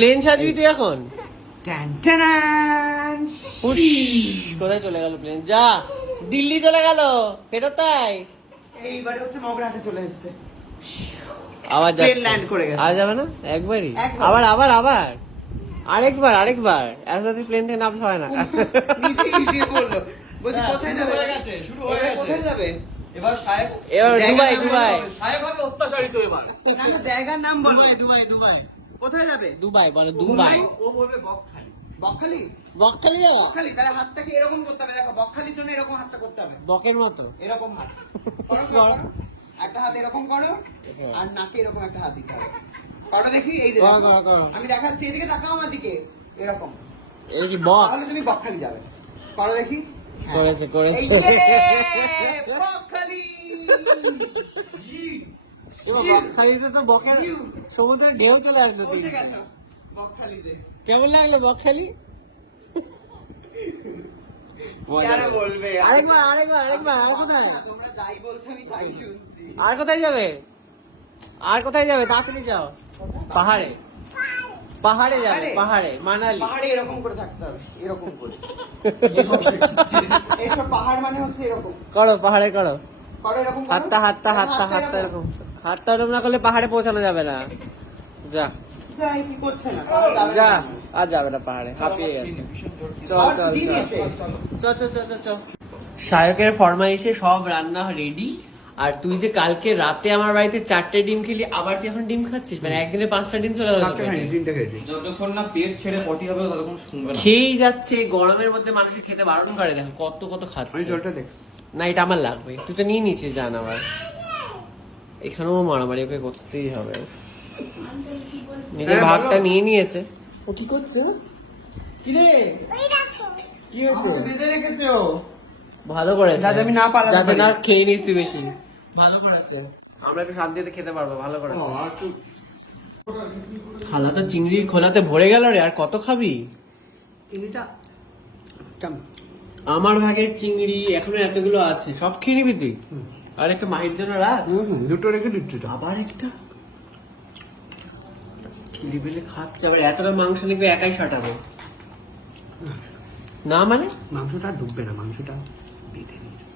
Plane সাজবি তুই এখন? টান টান। কোথায় চলে গেল প্লেন? যা, দিল্লি চলে গেল, ফেরত আয়। এইবারে হচ্ছে মগরাহাটে চলে এসেছে। আবার প্লেন যাচ্ছে। ল্যান্ড করে গেছে। আর যাবে না একবারই? একবার। আবার আবার আবার আরেকবার একসাথে প্লেন থেকে নামতে হয় না। নিজে নিজে বললো, বলছি কোথায় যাবে? শুরু হয়ে গেছে। কোথায় যাবে? এবার সাহেব এবার দুবাই জায়গার নাম দুবাই বলো। সাহেব হবে অত্যাচারিত এবার। না না, জায়গার নাম বলো। দুবাই কোথায় যাবে? দুবাই বলে দুবাই। ও বলবে বকখালি। বকখালি? বকখালি যাবো? বকখালি, তাহলে হাতটাকে এরকম করতে হবে। দেখো, বকখালির জন্য এরকম হাতটা করতে হবে। বকের মতো। এরকম হাত করো, করো। একটা হাত এরকম করো, আর নাকে এরকম একটা হাত দিতে হবে। করো দেখি, এই যে করো, দেখো। করো, করো। আমি দেখাচ্ছি, এদিকে তাকাও আমার দিকে, এরকম। এই কি বক? তাহলে তুমি বকখালি যাবে। করো দেখি। হ্যাঁ। করেছে এই করেছে। যে, বকখালি। বকখালিতে তো বকের সমুদ্রের ঢেউ চলে আসলো। পৌঁছে গেছো বকখালিতে। কেমন লাগলো বকখালি? যারা বলবে আরেকবার আর কোথায়? তোমরা যাই বলছো আমি তাই শুনছি। আর কোথায় যাবে তাড়াতাড়ি যাও। পাহাড়ে যাবে, পাহাড়ে মানালি। পাহাড়ে এরকম করে থাকতে হবে, এরকম করে। এইসব পাহাড় মানে হচ্ছে এরকম। করো পাহাড়ে করো। করো এরকম করো। হাতটা এরকম। হাতটা ওরকম না করলে পাহাড়ে পৌঁছানো যাবে না। যা যাই, কি করছে না? যা, আর যাবে না পাহাড়ে, হাঁপিয়ে গেছে। চল চল দিয়ে দিয়েছে। চল। শায়কের ফরমাইশে সব রান্না রেডি। আর তুই যে কালকে রাতে আমার বাড়িতে 4টে ডিম খেলি, আবার তুই এখন ডিম খাচ্ছিস? মানে একদিনে 5টা ডিম চলে গেল তোর পেটে। যতক্ষণ না পেট ছেড়ে পটি হবে ততক্ষণ শুনবে না। খেয়েই যাচ্ছে। গরমের মধ্যে মানুষের খেতে বারণ করে, দেখো কত কত আমি খাচ্ছে। জলটা দেখ। না, এটা আমার লাগবে, তুই তো নিয়ে নিচ্ছিস, জান আবার এখানেও মারামারি ওকে করতেই হবে। নিজের হ্যাঁ, ভাগটা বলো। নিয়ে নিয়েছে। ও কি করছে? কি রে, কি হয়েছে? বেঁধে রেখেছে ও। ভালো করেছে, যাতে আমি না পালাতে যাতে পারি। না খেয়ে নিস তুই বেশি। ভালো করেছে, আমরা একটু শান্তিতে খেতে পারবো। ভালো করেছে। থালা তো চিংড়ির খোলাতে ভরে গেল রে, আর কত খাবি? চিনিটা আমার ভাগের চিংড়ি এখনো এতগুলো আছে, সব খেয়ে নিবি তুই? আর একটা মাহির জন্য রাখ। দুটো রেখে দিচ্ছি তো। আবার একটা কি লেভেলে খাচ্ছে, আবার এতটা মাংস নাকি একাই সাটাবে না? মানে মাংসটা ডুববে না, মাংসটা বেঁধে নিয়েছে।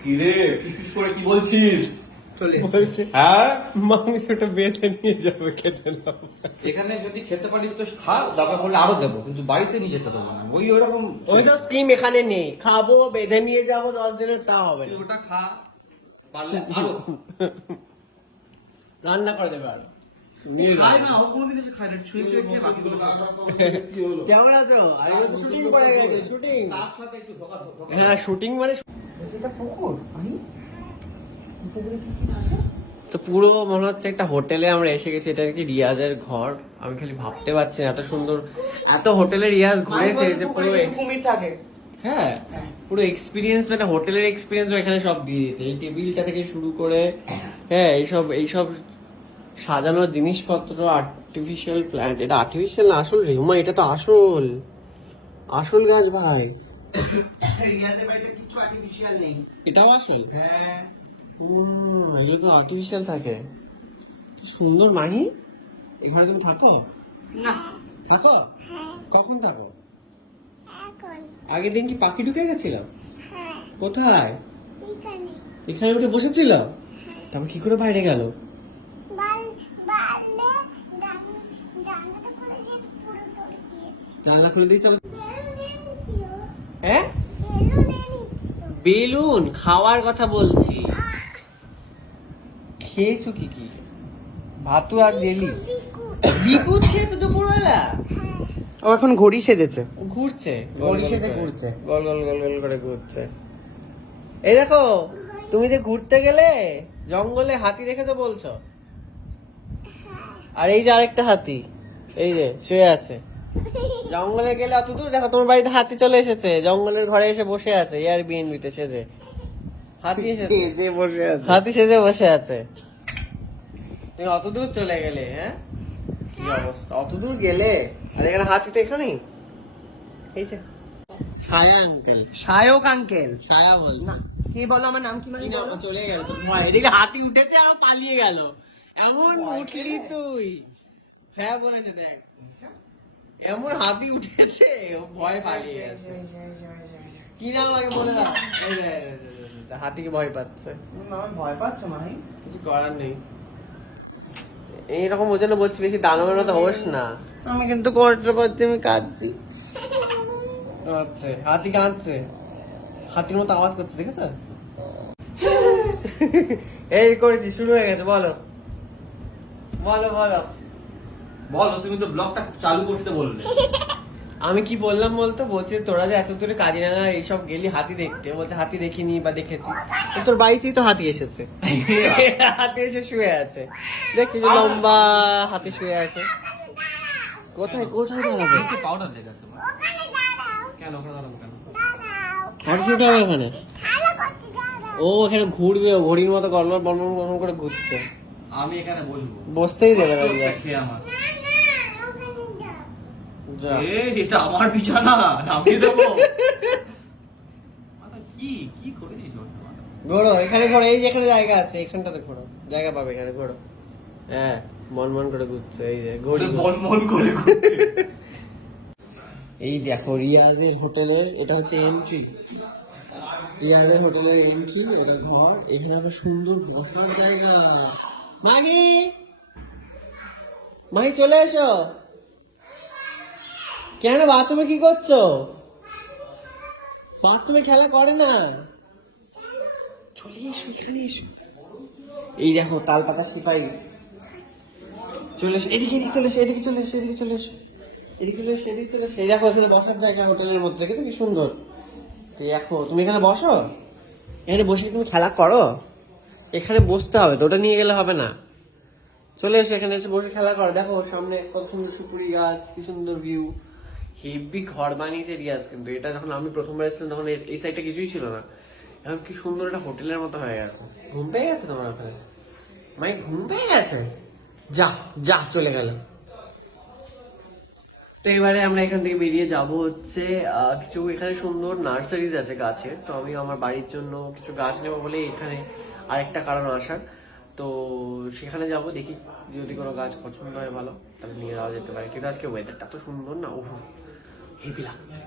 কি রে ফিস করে কি বলছিস? চলে এসেছে। বলছে হ্যাঁ মাংসটা বেঁধে নিয়ে যাবে, খেতে না। এখানে যদি খেতে পারিস তো খা, দরকার পড়লে আরো দেবো, কিন্তু বাড়িতে নিয়ে যেতে দেবো না। ওই ওরকম ওই সব টিম এখানে নেই, খাবো বেঁধে নিয়ে যাবো 10 দিনের, তা হবে তুই না। ওটা খা, পারলে আরো খা। রান্না করে দেবে আর খায় না, ও কোনোদিন এসে খায় না, ছুঁয়ে ছুঁয়ে খেয়ে বাকিগুলো সব। কেমন আছো? আরে শুটিং করে গেছে, শুটিং। তার সাথে একটু ধোকা ধোকা। হ্যাঁ, শুটিং মানে এটা পুকুর আমি তো পুরো মনে হচ্ছে একটা হোটেলে আমরা এসে গেছি। এটা কি রিয়াজের ঘর? আমি খালি ভাবতে পারছি না, এত সুন্দর, এত হোটেলে রিয়াজ ঘুরেছে যে পুরো কুমির থাকে। হ্যাঁ, পুরো এক্সপিরিয়েন্স, মানে হোটেলের এক্সপিরিয়েন্স এখানে সব দিয়ে দিয়েছে। এই টেবিলটা থেকে শুরু করে, হ্যাঁ, এইসব সাজানোর জিনিসপত্র, আর্টিফিশিয়াল প্ল্যান্ট। এটা আর্টিফিশিয়াল না, আসল রে হুমা, এটা তো আসল গাছ ভাই। রিয়াজের বাড়িতে কিছু আর্টিফিশিয়াল নেই। এটাও আসল? হ্যাঁ, এগুলো তো আর্টিফিশিয়াল থাকে। কি সুন্দর মাহি। এখানে তুমি থাকো? না থাকো? কখন থাকো? আগের দিন কি পাখি ঢুকে গেছিল? কোথায়? এখানে উঠে বসেছিল? তারপর কি করে বাইরে গেল? জানলা খুলে দিস। হ্যাঁ, বেলুন খাওয়ার কথা বলছি। খেয়েছো কি কি? ভাতু আর জেলি। বিকুট খেয়েছো দুপুরবেলা? ও এখন ঘড়ি সেজেছে। ও ঘুরছে, ঘড়ি সেজে ঘুরছে। গোল করে ঘুরছে। এই দেখো, তুমি যে ঘুরতে গেলে জঙ্গলে, হাতি দেখেছো বলছো? আর এই যে আরেকটা হাতি, এই যে শুয়ে আছে। জঙ্গলে গেলে অত দূর, দেখো তোমার বাড়িতে হাতি চলে এসেছে, জঙ্গলের ঘরে এসে বসে আছে এয়ারবিএনবি তে সেজে। হাতি এসেছে, যে বসে আছে। হাতি সেজে বসে আছে। তুমি অত দূর চলে গেলে? হ্যাঁ, কি অবস্থা, অত দূর গেলে, আর এখানে হাতি তো এখানেই। এই যে ছায়া আঙ্কেল, শায়ক আঙ্কেল। ছায়া বলছে। না, কি বলো, আমার নাম কি মানে? কি না, চলে গেল তো ভয়, এদিকে হাতি উঠেছে আর পালিয়ে গেল। এমন উঠলি তুই, হ্যাঁ বলেছে দেখ। এমন হাতি উঠেছে ও ভয় পালিয়ে গেছে। কি নাম লাগে বলে দাও। এই যে, হাতিকে ভয় পাচ্ছে, আমি ভয় পাচ্ছ মাহি? কিছু করার নেই। এইরকম ওই জন্য বলছি বেশি দানবের মতো হোস না। আমি কিন্তু কষ্ট পাচ্ছি, আমি কাঁদছি। আচ্ছা হাতি কাঁদছে, হাতির মতো আওয়াজ করছে দেখেছো? এই করেছি, শুরু হয়ে গেছে। বলো বলো বলো। বলো, তুমি তো ব্লগটা চালু করতে বললে। আমি কি বললাম বলতো, বলছি তোরা যে এত দূরে কাজিরাঙা এইসব গেলি হাতি দেখতে, বলছে হাতি দেখিনি বা দেখেছি। তো তোর বাড়িতেই তো হাতি এসেছে। হাতি এসে শুয়ে আছে, দেখি যে লম্বা হাতি শুয়ে আছে। কোথায় কোথায় দাঁড়াবে? কি পাউডার লেগেছে কেন? ওখানে দাঁড়াবো কেন? ফটো শুট হবে ওখানে। ও এখানে ঘুরবে, ও ঘড়ির মতো গড়বড় বর্মন বর্মন করে ঘুরছে। আমি এখানে বসবো, বসতেই দেবে না ওই সে আমার। যা। এটা আমার বিছানা, নামিয়ে দেবো। কি কি করে দিয়েছো? ঘোড়ো এখানে, ঘোড়ো এই যে এখানে জায়গা আছে, এখানটাতে ঘোড়ো, জায়গা পাবে এখানে, ঘোড়ো। হ্যাঁ মন মন করে ঘুরছে, এই যে ঘড়ি মন মন করে ঘুরছে। এই দেখো রিয়াজের হোটেলের, এটা হচ্ছে এন্ট্রি। রিয়াজের হোটেলের এন্ট্রি, এটা ঘর। এখানে আবার সুন্দর বসার জায়গা। মাহি মাহি চলে এসো। কেন বাথরুমে কি করছো? বাথরুমে খেলা করে না, চলে এসো এখানে এসো। এই দেখো তাল পাতা সিপাই, চলে এসো এদিকে, এদিকে চলে এসো, এদিকে চলে এসো, এদিকে চলে এসো, এদিকে চলে এসো, এদিকে চলে এসো। এই দেখো এখানে বসার জায়গা হোটেলের মধ্যে, দেখেছো কি সুন্দর। তো দেখো তুমি এখানে বসো, এখানে বসে তুমি খেলা করো। এখানে বসতে হবে তো, ওটা নিয়ে গেলে হবে না। চলে এসো এখানে এসে বসে খেলা করো। দেখো সামনে কত সুন্দর সুপুরি গাছ, কি সুন্দর ভিউ। হেভি ঘর বানিয়েছে রিয়াজ, কিন্তু এটা যখন আমি প্রথমবার এসেছিলাম তখন এই সাইডটা কিছুই ছিল না। এখন কি সুন্দর একটা হোটেলের মতো হয়ে গেছে। ঘুম পেয়ে গেছে তোমার ওখানে? মাই ঘুম পেয়ে গেছে? যা যা চলে গেল। তো এবারে আমরা এখান থেকে বেরিয়ে যাব হচ্ছে কিছু এখানে সুন্দর নার্সারিজ আছে গাছের। তো আমি আমার বাড়ির জন্য কিছু গাছ নেবো বলে এখানে আরেকটা কারণ আসার। তো সেখানে যাব, দেখি যদি কোনো গাছ পছন্দ হয় ভালো তাহলে নিয়ে যাওয়া যেতে পারে। কিন্তু আজকে ওয়েদারটা তো সুন্দর না, ওহ হেভি লাগছে।